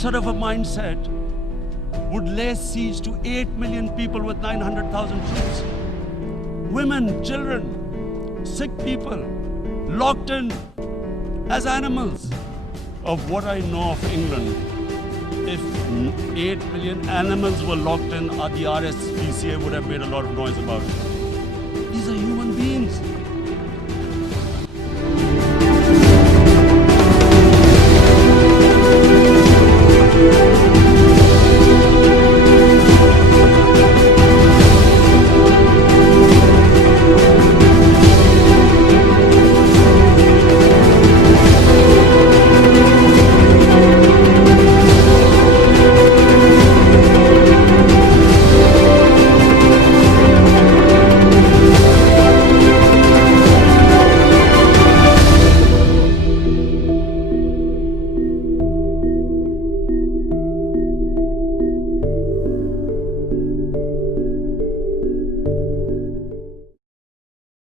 sort of a mindset would lay siege to 8 million people with 900,000 troops. Women, children, sick people, locked in as animals. Of what I know of England, if 8 million animals were locked in, the RSPCA would have made a lot of noise about it. These are human